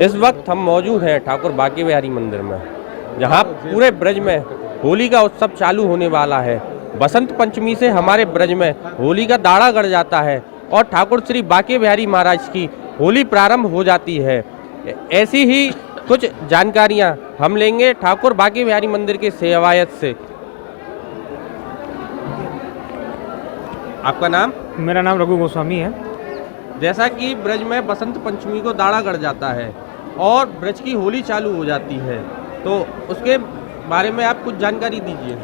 इस वक्त हम मौजूद हैं ठाकुर बांके बिहारी मंदिर में, जहां पूरे ब्रज में होली का उत्सव चालू होने वाला है। बसंत पंचमी से हमारे ब्रज में होली का दाड़ा गड़ जाता है और ठाकुर श्री बांके बिहारी महाराज की होली प्रारंभ हो जाती है। ऐसी ही कुछ जानकारियां हम लेंगे ठाकुर बांके बिहारी मंदिर के सेवायत से। आपका नाम? मेरा नाम रघु गोस्वामी है। जैसा कि ब्रज में बसंत पंचमी को दाड़ा गड़ जाता है और ब्रज की होली चालू हो जाती है, तो उसके बारे में आप कुछ जानकारी दीजिए।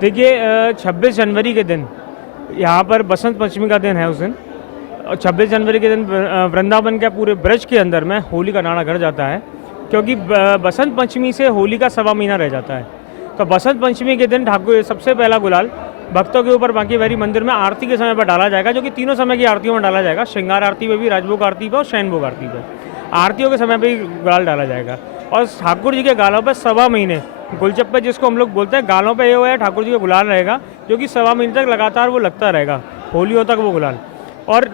देखिए 26 जनवरी के दिन यहाँ पर बसंत पंचमी का दिन है। उस दिन 26 जनवरी के दिन वृंदावन के पूरे ब्रज के अंदर में होली का नाड़ा गड़ जाता है, क्योंकि बसंत पंचमी से होली का सवा महीना रह जाता है। तो बसंत पंचमी के दिन ठाकुर सबसे पहला गुलाल भक्तों के ऊपर बांके बिहारी मंदिर में आरती के समय पर डाला जाएगा, जो कि तीनों समय की आरतियों में डाला जाएगा। श्रृंगार आरती पे भी, राजभोग आरती पे और शयनभोग आरती पे। आरतियों के समय पर ही गुलाल डाला जाएगा। और ठाकुर जी के गालों पर सवा महीने गुलचप्पे जिसको हम लोग बोलते हैं, गालों पे ये हुआ है ठाकुर जी का गुलाल रहेगा, जो कि सवा महीने तक लगातार वो लगता रहेगा, होलियों तक वो गुलाल। और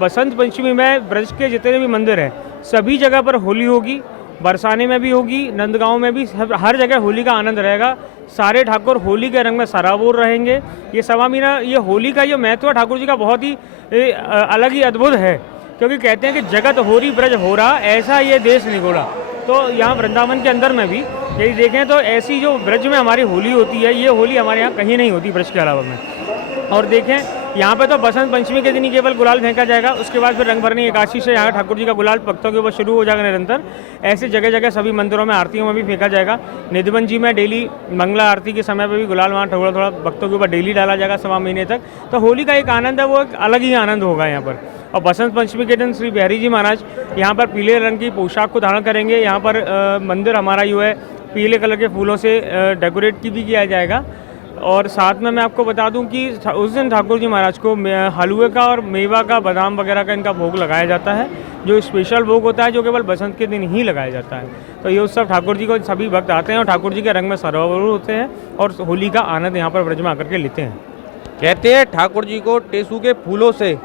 बसंत पंचमी में ब्रज के जितने भी मंदिर हैं सभी जगह पर होली होगी। बरसाने में भी होगी, नंदगांव में भी, हर जगह होली का आनंद रहेगा। सारे ठाकुर होली के रंग में सराबोर रहेंगे। ये सवा महीना, ये होली का ये महत्व ठाकुर जी का बहुत ही अलग ही अद्भुत है, क्योंकि कहते हैं कि जगत होरी ब्रज हो रहा, ऐसा ये देश निगोड़ा। तो यहाँ वृंदावन के अंदर में भी यदि देखें तो ऐसी जो ब्रज में हमारी होली होती है, ये होली हमारे यहाँ कहीं नहीं होती ब्रज के अलावा में। और देखें यहाँ पे तो बसंत पंचमी के दिन ही केवल गुलाल फेंका जाएगा, उसके बाद फिर रंग भरनी एकादशी से यहाँ ठाकुर जी का गुलाल भक्तों के ऊपर शुरू हो जाएगा निरंतर। ऐसे जगह जगह सभी मंदिरों में, आरतियों में भी फेंका जाएगा। निधिवन जी में डेली मंगला आरती के समय पर भी गुलाल वहाँ थोड़ा थोड़ा भक्तों के ऊपर डेली डाला जाएगा सवा महीने तक। तो होली का एक आनंद है, वो एक अलग ही आनंद होगा यहाँ पर। और बसंत पंचमी के दिन श्री बिहारी जी महाराज यहाँ पर पीले रंग की पोशाक को धारण करेंगे। यहाँ पर मंदिर हमारा जो है पीले कलर के फूलों से डेकोरेट की भी किया जाएगा। और साथ में मैं आपको बता दूं कि उस दिन ठाकुर जी महाराज को हलवे का और मेवा का, बादाम वगैरह का इनका भोग लगाया जाता है, जो स्पेशल भोग होता है, जो केवल बसंत के दिन ही लगाया जाता है। तो ये उत्सव ठाकुर जी को सभी भक्त आते हैं और ठाकुर जी के रंग में सरोवर होते हैं और होली का आनंद यहाँ पर ब्रज में आकर के लेते हैं। कहते हैं ठाकुर जी को टेसू के फूलों से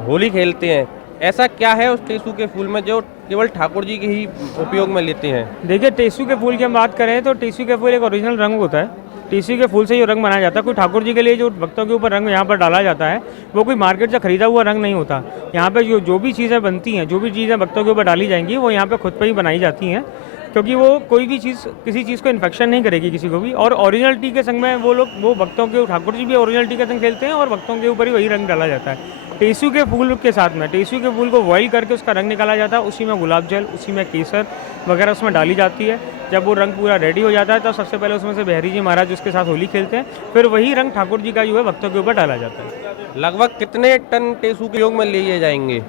होली खेलते हैं। ऐसा क्या है उस टेसू के फूल में जो केवल ठाकुर जी के ही उपयोग में लेते हैं? देखिए टेसू के फूल की हम बात करें तो टेसू के फूल एक ओरिजिनल रंग होता है। टेसू के फूल से ये रंग बनाया जाता है। कोई ठाकुर जी के लिए जो भक्तों के ऊपर रंग यहाँ पर डाला जाता है, वो कोई मार्केट से खरीदा हुआ रंग नहीं होता। यहाँ पे जो भी चीज़ें बनती हैं, जो भी चीज़ें भक्तों के ऊपर डाली जाएंगी, वो यहाँ पे खुद पे ही बनाई जाती हैं, क्योंकि वो कोई भी चीज़ किसी चीज़ को इन्फेक्शन नहीं करेगी किसी को भी। और ओरिजिनलिटी के संग में वो भक्तों के, ठाकुर जी भी ओरिजिनलिटी के संग खेलते हैं और भक्तों के ऊपर ही वही रंग डाला जाता है। टेसू के फूल के साथ में, टेसू के फूल को बॉइल करके उसका रंग निकाला जाता है, उसी में गुलाब जल, उसी में केसर वगैरह उसमें डाली जाती है। जब वो रंग पूरा रेडी हो जाता है तो सबसे पहले उसमें से बिहारी जी महाराज उसके साथ होली खेलते हैं, फिर वही रंग ठाकुर जी का जो है भक्तों के ऊपर डाला जाता है। लगभग कितने टन टेसू के योग में लिए जाएंगे?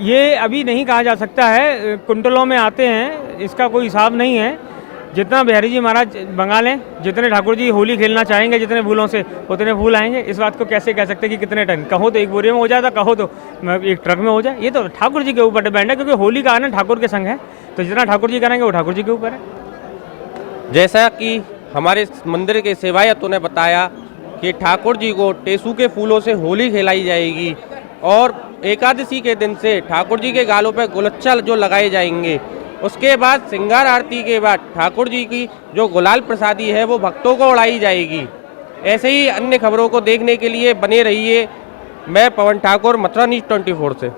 ये अभी नहीं कहा जा सकता है, कुंटलों में आते हैं, इसका कोई हिसाब नहीं है। जितना बिहारी जी महाराज मंगा लें, जितने ठाकुर जी होली खेलना चाहेंगे जितने फूलों से, उतने फूल आएंगे। इस बात को कैसे कह सकते हैं कि कितने टन, कहो तो एक बोरे में हो जाए, कहो तो एक ट्रक में हो जाए। ये तो ठाकुर जी के ऊपर डिपेंड है, क्योंकि होली का आनंद ठाकुर के संग है, तो जितना ठाकुर जी करेंगे वो ठाकुर जी के ऊपर है। जैसा कि हमारे मंदिर के सेवायतों ने बताया कि ठाकुर जी को टेसू के फूलों से होली खेलाई जाएगी और एकादशी के दिन से ठाकुर जी के गालों पर गुलच्छा जो लगाए जाएंगे। उसके बाद श्रृंगार आरती के बाद ठाकुर जी की जो गुलाल प्रसादी है वो भक्तों को उड़ाई जाएगी। ऐसे ही अन्य खबरों को देखने के लिए बने रहिए। मैं पवन ठाकुर, मथुरा न्यूज़ 24 से।